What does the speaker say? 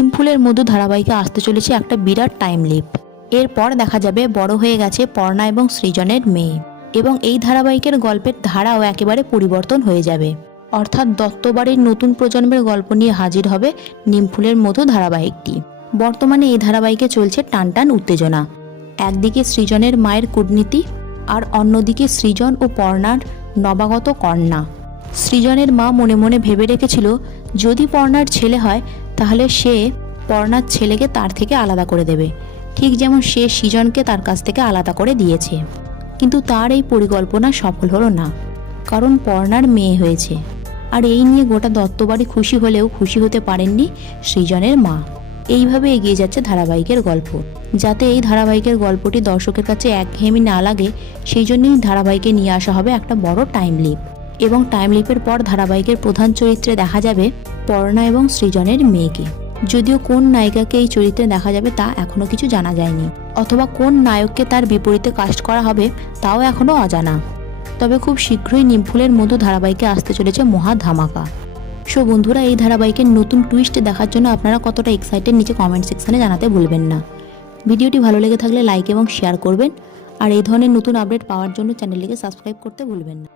নিমফুলের মধু ধারাবাহিকে আসতে চলেছে একটা বিরাট টাইম লিপ। এরপর দেখা যাবে বড় হয়ে গেছে পর্ণা এবং সৃজনের মেয়ে, এবং এই ধারাবাহিকের গল্পের ধারাও একেবারে পরিবর্তন হয়ে যাবে। অর্থাৎ দত্তবাড়ির নতুন প্রজন্মের গল্প নিয়ে হাজির হবে নিমফুলের মধু ধারাবাহিকটি। বর্তমানে এই ধারাবাহিকে চলছে টানটান উত্তেজনা। একদিকে সৃজনের মায়ের কূটনীতি, আর অন্যদিকে সৃজন ও পর্ণার নবাগত কন্যা। সৃজনের মা মনে মনে ভেবে রেখেছিল যদি পর্ণার ছেলে হয় তাহলে সে পর্ণার ছেলেকে তার থেকে আলাদা করে দেবে, ঠিক যেমন সে সৃজনকে তার কাছ থেকে আলাদা করে দিয়েছে। কিন্তু তার এই পরিকল্পনা সফল হলো না, কারণ পর্ণার মেয়ে হয়েছে। আর এই নিয়ে গোটা দত্তবাড়ি খুশি হলেও খুশি হতে পারেননি সৃজনের মা। এইভাবে এগিয়ে যাচ্ছে ধারাবাহিকের গল্প। যাতে এই ধারাবাহিকের গল্পটি দর্শকের কাছে একঘেয়েমি না লাগে, সেই জন্যই ধারাবাহিকে নিয়ে আসা হবে একটা বড় টাইম লিপ। এবং টাইম লিপের পর ধারাবাহিকের প্রধান চরিত্রে দেখা যাবে পর্ণা এবং সৃজনের মেয়েকে। যদিও কোন নায়িকাকে এই চরিত্রে দেখা যাবে তা এখনো কিছু জানা যায়নি, অথবা কোন নায়ককে তার বিপরীতে কাস্ট করা হবে তাও এখনো অজানা। তবে খুব শীঘ্রই নিমফুলের মধু ধারাবাহিকে আসতে চলেছে মহা ধামাকা। সো বন্ধুরা, এই ধারাবাহিকের নতুন টুইস্ট দেখার জন্য আপনারা কতটা এক্সাইটেড নিচে কমেন্ট সেকশনে জানাতে ভুলবেন না। ভিডিওটি ভালো লেগে থাকলে লাইক এবং শেয়ার করবেন, আর এই ধরনের নতুন আপডেট পাওয়ার জন্য চ্যানেলটিকে সাবস্ক্রাইব করতে ভুলবেন না।